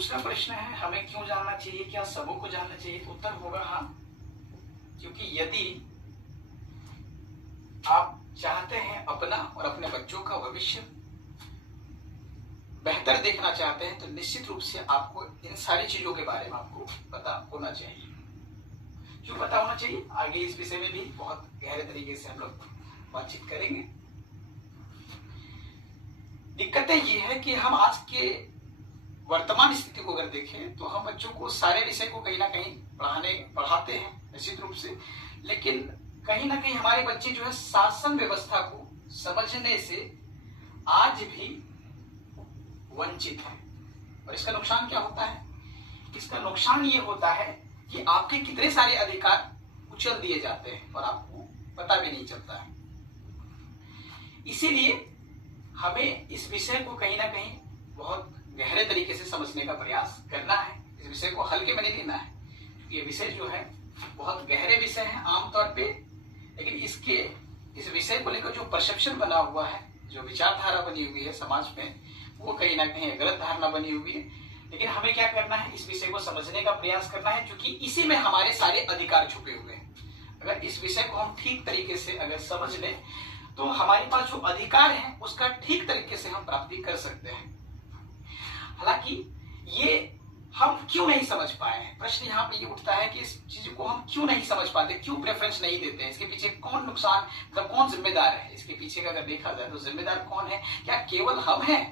दूसरा प्रश्न है, हमें क्यों जानना चाहिए, क्या सबों को जानना चाहिए? तो उत्तर होगा हाँ, क्योंकि यदि आप चाहते हैं अपना और अपने बच्चों का भविष्य बेहतर देखना चाहते हैं, तो निश्चित रूप से आपको इन सारी चीजों के बारे में आपको पता होना चाहिए। क्यों पता होना चाहिए, आगे इस विषय में भी बहुत गहरे तरीके से हम लोग बातचीत करेंगे। दिक्कतें ये है कि हम आज के वर्तमान स्थिति को अगर देखें तो हम बच्चों को सारे विषय को कहीं ना कहीं पढ़ाते हैं निश्चित रूप से, लेकिन कहीं ना कहीं हमारे बच्चे जो है शासन व्यवस्था को समझने से आज भी वंचित है। और इसका नुकसान क्या होता है? इसका नुकसान ये होता है कि आपके कितने सारे अधिकार कुचल दिए जाते हैं और आपको पता भी नहीं चलता है। इसीलिए हमें इस विषय को कहीं ना कहीं बहुत गहरे तरीके से समझने का प्रयास करना है। इस विषय को हल्के में नहीं लेना है, क्योंकि ये विषय जो है बहुत गहरे विषय है आमतौर पे, लेकिन इस विषय को लेकर जो परसेप्शन बना हुआ है, जो विचारधारा बनी हुई है समाज में, वो कहीं ना कहीं गलत धारणा बनी हुई है। लेकिन हमें क्या करना है, इस विषय को समझने का प्रयास करना है, क्योंकि इसी में हमारे सारे अधिकार छुपे हुए हैं। अगर इस विषय को हम ठीक तरीके से अगर समझ लें तो हमारे पास जो अधिकार है उसका ठीक तरीके से हम प्राप्ति कर सकते हैं। हालांकि ये हम क्यों नहीं समझ पाए हैं, प्रश्न यहाँ पे ये उठता है कि इस चीज को हम क्यों नहीं समझ पाते, क्यों प्रेफरेंस नहीं देते हैं, इसके पीछे कौन नुकसान, मतलब कौन जिम्मेदार है, इसके पीछे का अगर देखा जाए तो जिम्मेदार कौन है? क्या केवल हम हैं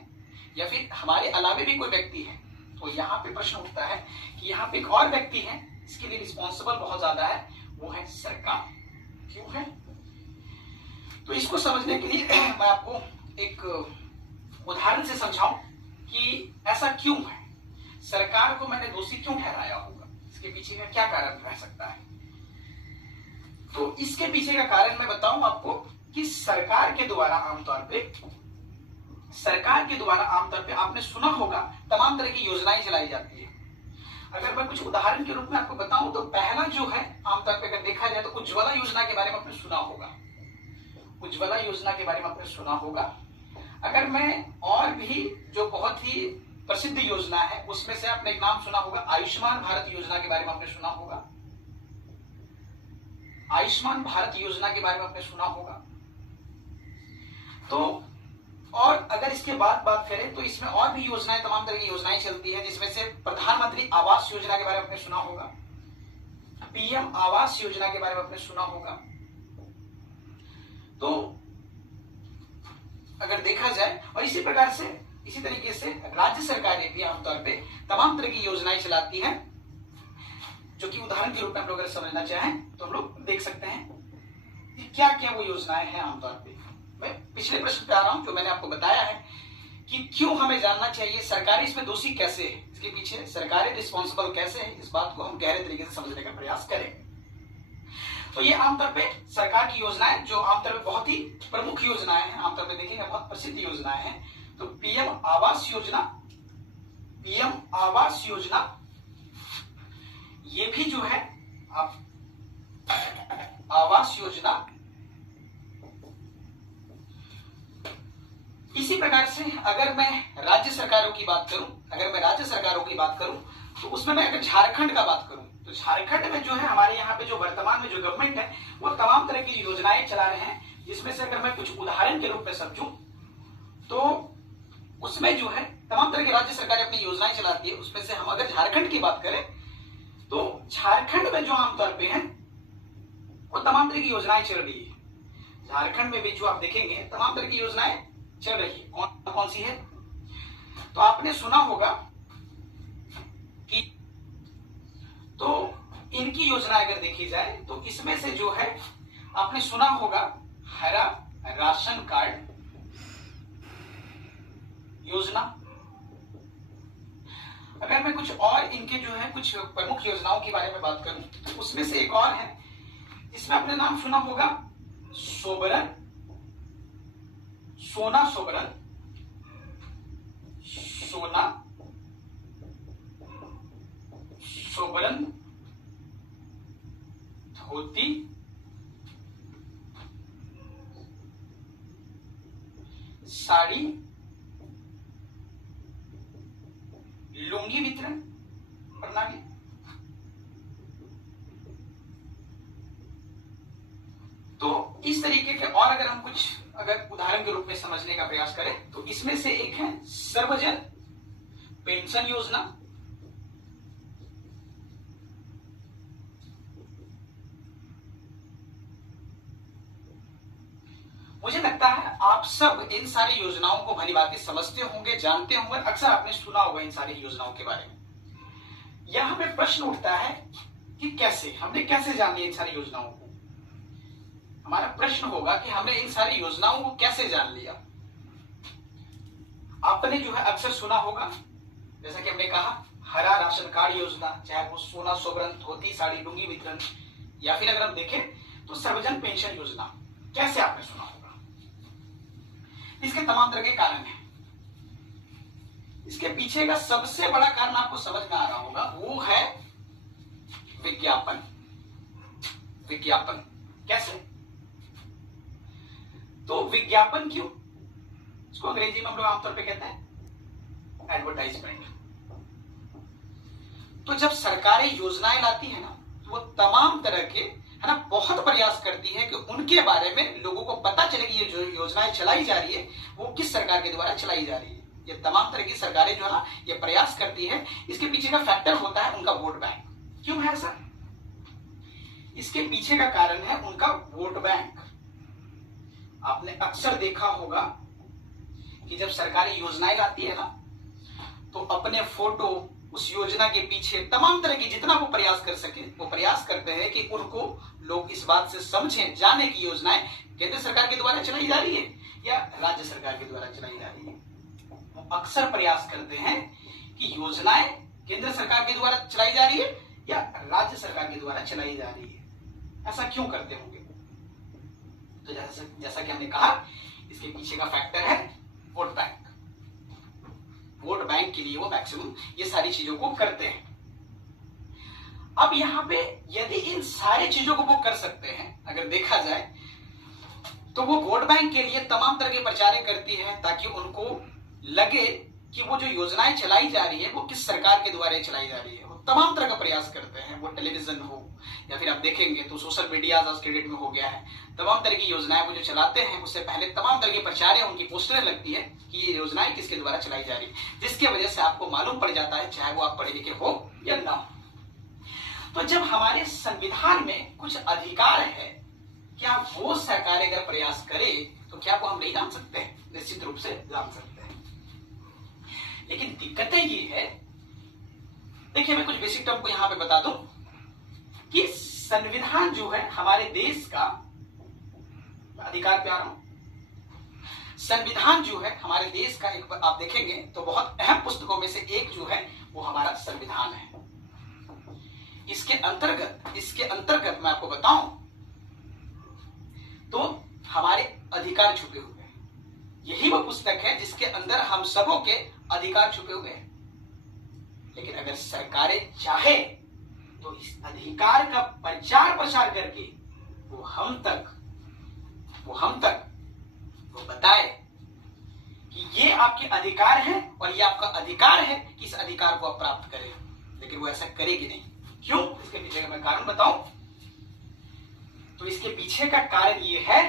या फिर हमारे अलावे भी कोई व्यक्ति है? तो यहाँ पे प्रश्न उठता है कि यहाँ पे एक और व्यक्ति है, इसके लिए रिस्पॉन्सिबल बहुत ज्यादा है, वो है सरकार। क्यों है? तो इसको समझने के लिए मैं आपको एक उदाहरण से समझाऊं कि ऐसा क्यों है, सरकार को मैंने दोषी क्यों ठहराया होगा, इसके पीछे का क्या कारण रह सकता है। तो इसके पीछे का कारण मैं बताऊं आपको कि सरकार के द्वारा आमतौर पे आपने सुना होगा तमाम तरह की योजनाएं चलाई जाती है। अगर मैं कुछ उदाहरण के रूप में आपको बताऊं तो पहला जो है आमतौर पे अगर देखा जाए तो उज्ज्वला योजना के बारे में आपने सुना होगा। उज्ज्वला योजना के बारे में आपने सुना होगा। अगर मैं और भी जो बहुत ही प्रसिद्ध योजना है उसमें से आपने एक नाम सुना होगा, आयुष्मान भारत योजना के बारे में आपने सुना होगा। आयुष्मान भारत योजना के बारे में आपने सुना होगा। तो और अगर इसके बाद बात करें तो इसमें और भी योजनाएं, तमाम तरह की योजनाएं चलती है, जिसमें से प्रधानमंत्री आवास योजना के बारे में आपने सुना होगा, पीएम आवास योजना के बारे में आपने सुना होगा। तो अगर देखा जाए और इसी तरीके से राज्य सरकारें भी आमतौर पे तमाम तरह की योजनाएं चलाती हैं, जो कि उदाहरण के रूप में हम लोग अगर समझना चाहें तो हम लोग देख सकते हैं कि क्या क्या वो योजनाएं हैं आमतौर पे। मैं पिछले प्रश्न पे आ रहा हूं, जो मैंने आपको बताया है कि क्यों हमें जानना चाहिए सरकारें इसमें दोषी कैसे है, इसके पीछे सरकारें रिस्पॉन्सिबल कैसे है, इस बात को हम गहरे तरीके से समझने का प्रयास करें। तो ये आमतौर पे सरकार की योजनाएं जो आमतौर पे बहुत ही प्रमुख योजनाएं हैं, आमतौर पे देखेंगे बहुत प्रसिद्ध योजनाएं हैं। तो पीएम आवास योजना ये भी जो है आवास योजना। इसी प्रकार से अगर मैं राज्य सरकारों की बात करूं तो उसमें मैं अगर झारखंड का बात करूं तो झारखंड में जो है हमारे यहाँ पे जो वर्तमान में जो गवर्नमेंट है वो तमाम तरह की योजनाएं चला रहे हैं, जिसमें से अगर मैं कुछ उदाहरण के रूप में समझूं तो उसमें जो है तमाम तरह की राज्य सरकारें अपनी योजनाएं चलाती है। उसमें से हम अगर झारखंड की बात करें तो झारखंड में जो आमतौर पे है वो तमाम तरह की योजनाएं चल रही है। झारखंड में भी जो आप देखेंगे तमाम तरह की योजनाएं चल रही है। कौन कौन सी है? तो आपने सुना होगा कि तो इनकी योजना अगर देखी जाए तो इसमें से जो है आपने सुना होगा हरा राशन कार्ड योजना। अगर मैं कुछ और इनके जो है कुछ प्रमुख योजनाओं के बारे में बात करूं तो उसमें से एक और है, इसमें आपने नाम सुना होगा सोबरन धोती साड़ी लुंगी डूंगी वितरण प्रणाली। तो इस तरीके के और अगर हम कुछ अगर उदाहरण के रूप में समझने का प्रयास करें तो इसमें से एक है सर्वजन पेंशन योजना। मुझे लगता है आप सब इन सारी योजनाओं को भली भांति समझते होंगे, जानते होंगे, अक्सर आपने सुना होगा इन सारी योजनाओं के बारे में। यहां हमें प्रश्न उठता है कि कैसे हमने कैसे जान लिया इन सारी योजनाओं को। हमारा प्रश्न होगा कि हमने इन सारी योजनाओं को कैसे जान लिया। आपने जो है अक्सर सुना होगा, जैसा कि हमने कहा हरा राशन कार्ड योजना, चाहे वो सोना सोबरन धोती साड़ी लुंगी वितरण, या फिर अगर हम देखें तो सर्वजन पेंशन योजना, कैसे आपने सुना होगा। इसके तमाम तरह के कारण हैं। इसके पीछे का सबसे बड़ा कारण आपको समझ में आ रहा होगा, वो है विज्ञापन। विज्ञापन कैसे? तो विज्ञापन क्यों, इसको अंग्रेजी में हम लोग आमतौर पे कहते हैं एडवर्टाइजमेंट। तो जब सरकारें योजनाएं लाती है ना, तो वो तमाम तरह के है ना बहुत प्रयास करती है कि उनके बारे में लोगों को पता चले कि ये जो योजनाएं चलाई जा रही है वो किस सरकार के द्वारा चलाई जा रही है। ये तमाम तरह की सरकारें जो है ना ये प्रयास करती है। इसके पीछे का फैक्टर होता है उनका वोट बैंक। क्यों है ऐसा? इसके पीछे का कारण है उनका वोट बैंक। आपने अक्सर देखा होगा कि जब सरकारें योजनाएं लाती है ना, तो अपने फोटो उस योजना के पीछे तमाम तरह की जितना वो प्रयास कर सके वो प्रयास करते हैं कि उनको लोग इस बात से समझें, जाने की योजनाएं केंद्र सरकार के द्वारा चलाई जा रही है या राज्य सरकार के द्वारा चलाई जा रही है। वो अक्सर प्रयास करते हैं कि योजनाएं केंद्र सरकार के द्वारा चलाई जा रही है या राज्य सरकार के द्वारा चलाई जा रही है। ऐसा क्यों करते होंगे? तो जैसा कि हमने कहा, इसके पीछे का फैक्टर है वोट बैंक। वोट बैंक के लिए वो मैक्सिमम ये सारी चीजों को करते हैं। अब यहां पे यदि इन सारी चीजों को वो कर सकते हैं, अगर देखा जाए तो वो वोट बैंक के लिए तमाम तरह के प्रचारें करती है ताकि उनको लगे कि वो जो योजनाएं चलाई जा रही है वो किस सरकार के द्वारा चलाई जा रही है। वो तमाम तरह का प्रयास करते हैं, वो टेलीविजन हो या फिर आप देखेंगे तो सोशल मीडिया आज के डेट में हो गया है। तमाम तरह की योजनाएं वो जो चलाते हैं उससे पहले तमाम तरह के प्रचार उनकी पोस्टरें लगती है कि ये योजनाएं किसके द्वारा चलाई जा रही है, जिसकी वजह से आपको मालूम पड़ जाता है, चाहे वो आप पढ़े लिखे हो या ना हो। तो जब हमारे संविधान में कुछ अधिकार है, क्या वो सरकार अगर प्रयास करे तो क्या वो हम नहीं जान सकते हैं? निश्चित रूप से जान सकते हैं। लेकिन दिक्कतें ये है, देखिए मैं कुछ बेसिक टर्म को यहां पे बता दूं कि संविधान जो है हमारे देश का अधिकार पे आ रहा हूं। संविधान जो है हमारे देश का एक आप देखेंगे तो बहुत अहम पुस्तकों में से एक जो है वो हमारा संविधान है। इसके अंतर्गत मैं आपको बताऊं तो हमारे अधिकार छुपे हुए हैं। यही वो पुस्तक है जिसके अंदर हम सबों के अधिकार छुपे हुए हैं। लेकिन अगर सरकारें चाहे तो इस अधिकार का प्रचार प्रसार करके वो हम तक वो बताए कि ये आपके अधिकार है और ये आपका अधिकार है कि इस अधिकार को आप प्राप्त करें। लेकिन वो ऐसा करेगी नहीं। क्यों? इसके पीछे का मैं कारण बताऊं तो इसके पीछे का कारण ये है,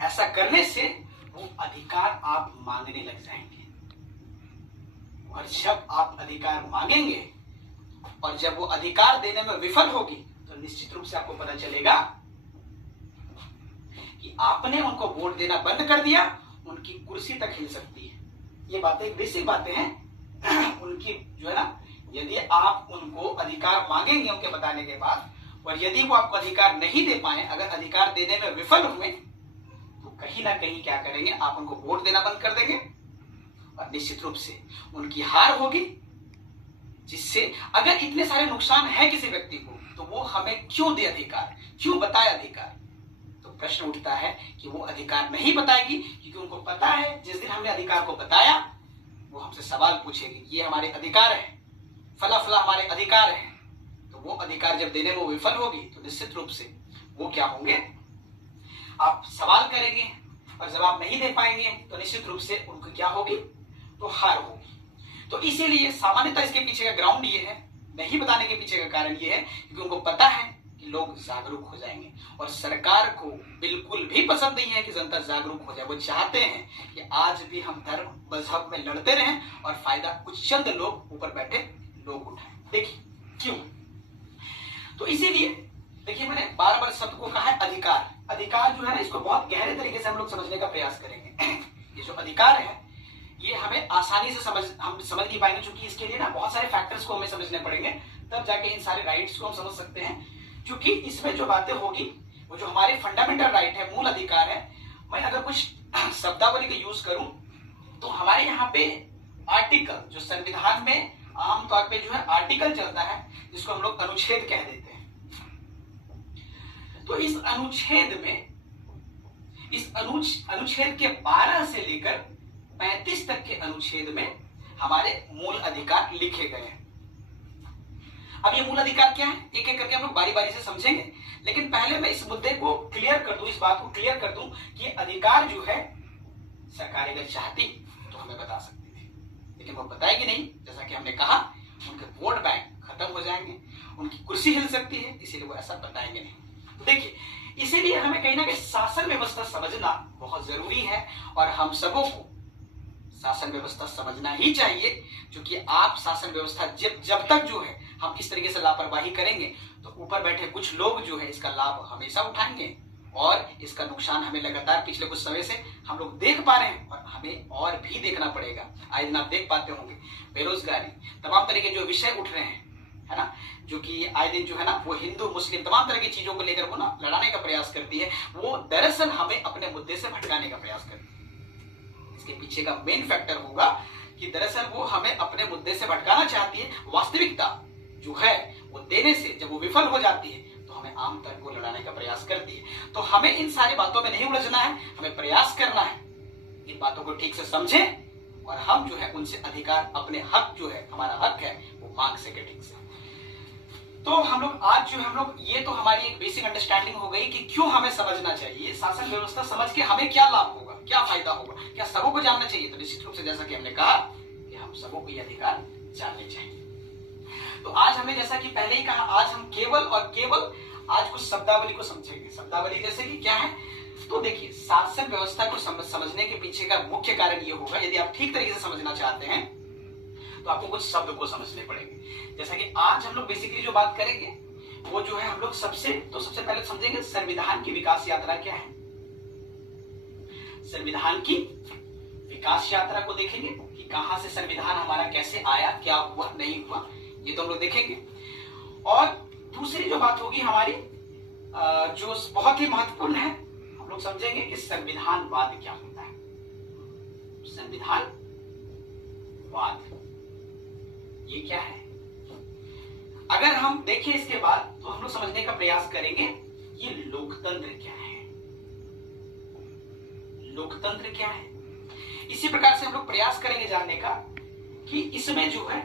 ऐसा करने से वो अधिकार आप मांगने लग जाएंगे। और जब आप अधिकार मांगेंगे और जब वो अधिकार देने में विफल होगी तो निश्चित रूप से आपको पता चलेगा कि आपने उनको वोट देना बंद कर दिया, उनकी कुर्सी तक हिल सकती है। ये बातें बेसिक बातें हैं उनकी जो है ना, यदि आप उनको अधिकार मांगेंगे उनके बताने के बाद और यदि वो आपको अधिकार नहीं दे पाए, अगर अधिकार देने में विफल हुए तो कहीं ना कहीं क्या करेंगे, आप उनको वोट देना बंद कर देंगे और निश्चित रूप से उनकी हार होगी। जिससे अगर इतने सारे नुकसान है किसी व्यक्ति को तो वो हमें क्यों दे अधिकार, क्यों बताए अधिकार? तो प्रश्न उठता है कि वो अधिकार नहीं बताएगी क्योंकि उनको पता है जिस दिन हमने अधिकार को बताया वो हमसे सवाल पूछेगी, ये हमारे अधिकार है, फला फला हमारे अधिकार है। तो वो अधिकार जब देने में विफल होगी तो निश्चित रूप से वो क्या होंगे, आप सवाल करेंगे और जवाब नहीं दे पाएंगे तो निश्चित रूप से उनको क्या होगी, तो हार होगी। तो इसीलिए सामान्यतः इसके पीछे का ग्राउंड ये है, नहीं बताने के पीछे का कारण ये है क्योंकि उनको पता है कि लोग जागरूक हो जाएंगे और सरकार को बिल्कुल भी पसंद नहीं है कि जनता जागरूक हो जाए। वो चाहते हैं कि आज भी हम धर्म मजहब में लड़ते रहें और फायदा कुछ चंद लोग ऊपर बैठे लोग उठाएं। देखिए क्यों, तो इसीलिए देखिए मैंने बार बार शब्द को कहा है अधिकार। अधिकार जो है ना, इसको बहुत गहरे तरीके से हम लोग समझने का प्रयास करेंगे। ये जो अधिकार है ये हमें आसानी से हम समझ नहीं पाएंगे, क्योंकि इसके लिए ना बहुत सारे फैक्टर्स को हमें समझने पड़ेंगे, तब जाके इन सारे राइट्स को हम समझ सकते हैं। क्योंकि इसमें जो बातें होगी वो जो हमारे फंडामेंटल राइट है, मूल अधिकार है, मैं अगर कुछ शब्दावली का यूज करूं तो हमारे यहाँ पे आर्टिकल, जो संविधान में आमतौर पे जो है आर्टिकल चलता है, जिसको हम लोग अनुच्छेद कह देते हैं। तो इस अनुच्छेद में, इस अनुच्छेद के 12 से लेकर 35 तक के अनुच्छेद में हमारे मूल अधिकार लिखे गए हैं। अब ये मूल अधिकार क्या है, एक एक करके हम लोग बारी बारी से समझेंगे, लेकिन पहले मैं इस मुद्दे को क्लियर कर दूं, इस बात को क्लियर कर दूं कि अधिकार जो है सरकार अगर चाहती तो हमें बता सकती थी, लेकिन वो बताएगी नहीं। जैसा कि हमने कहा, उनके वोट बैंक खत्म हो जाएंगे, उनकी कुर्सी हिल सकती है, इसीलिए वो ऐसा बताएंगे नहीं। तो देखिए, इसीलिए हमें कहीं ना कहीं शासन व्यवस्था समझना बहुत जरूरी है और हम सबों को शासन व्यवस्था समझना ही चाहिए, क्योंकि आप शासन व्यवस्था जब तक जो है हम इस तरीके से लापरवाही करेंगे तो ऊपर बैठे कुछ लोग जो है इसका लाभ हमेशा उठाएंगे और इसका नुकसान हमें लगातार पिछले कुछ समय से हम लोग देख पा रहे हैं और हमें और भी देखना पड़ेगा। आए दिन आप देख पाते होंगे बेरोजगारी, तमाम तरह के जो विषय उठ रहे हैं, है ना, जो कि आए दिन जो है ना वो हिंदू मुस्लिम तमाम तरह की चीजों को लेकर वो ना लड़ाने का प्रयास करती है, वो दरअसल हमें अपने मुद्दे से भटकाने का प्रयास करती है। इसके पीछे का मेन फैक्टर होगा कि दरअसल वो हमें अपने मुद्दे से भटकाना चाहती है। वास्तविकता जो है वो देने से जब वो विफल हो जाती है तो हमें आम तर्क को लड़ाने का प्रयास करती है। तो हमें इन सारी बातों में नहीं उलझना है, हमें प्रयास करना है इन बातों को ठीक से समझें और हम जो है उनसे अधिकार, अपने हक जो है, हमारा हक है, वो मांग सके ठीक से। तो हम लोग आज जो हम लोग, ये तो हमारी एक बेसिक अंडरस्टैंडिंग हो गई कि क्यों हमें समझना चाहिए शासन व्यवस्था, समझ के हमें क्या लाभ होगा, क्या फायदा होगा, क्या सबों को जानना चाहिए। तो निश्चित रूप से जैसा कि हमने कहा कि हम सबों को ये अधिकार जानने चाहिए। तो आज हमने जैसा कि पहले ही कहा, आज हम केवल और केवल आज कुछ शब्दावली को समझेंगे। शब्दावली जैसे कि क्या है, तो देखिए शासन व्यवस्था को समझने के पीछे का मुख्य कारण ये होगा, यदि आप ठीक तरीके से समझना चाहते हैं तो आपको कुछ शब्द को समझने पड़ेंगे। जैसा कि आज हम लोग बेसिकली जो बात करेंगे वो जो है हम लोग सबसे पहले समझेंगे संविधान की विकास यात्रा क्या है। संविधान की विकास यात्रा को देखेंगे कि कहां से संविधान हमारा कैसे आया, क्या हुआ, नहीं हुआ, ये तो हम लोग देखेंगे। और दूसरी जो बात होगी हमारी जो बहुत ही महत्वपूर्ण है, हम लोग समझेंगे कि संविधानवाद क्या होता है। संविधानवाद ये क्या है, अगर हम देखें इसके बाद तो हम लोग समझने का प्रयास करेंगे ये लोकतंत्र क्या है। लोकतंत्र क्या है, इसी प्रकार से हम लोग प्रयास करेंगे जानने का कि इसमें जो है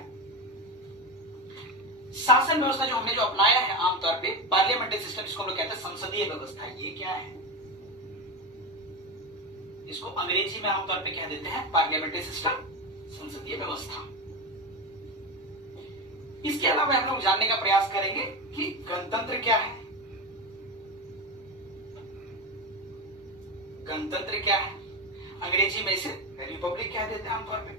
शासन व्यवस्था जो हमने जो अपनाया है आमतौर पे, पार्लियामेंट्री सिस्टम, इसको हम लोग कहते हैं संसदीय व्यवस्था, ये क्या है। इसको अंग्रेजी में आमतौर पे कह देते हैं पार्लियामेंट्री सिस्टम, संसदीय व्यवस्था। इसके अलावा हम लोग जानने का प्रयास करेंगे कि गणतंत्र क्या है। गणतंत्र क्या है, अंग्रेजी में इसे रिपब्लिक कह देते हैं आमतौर पे।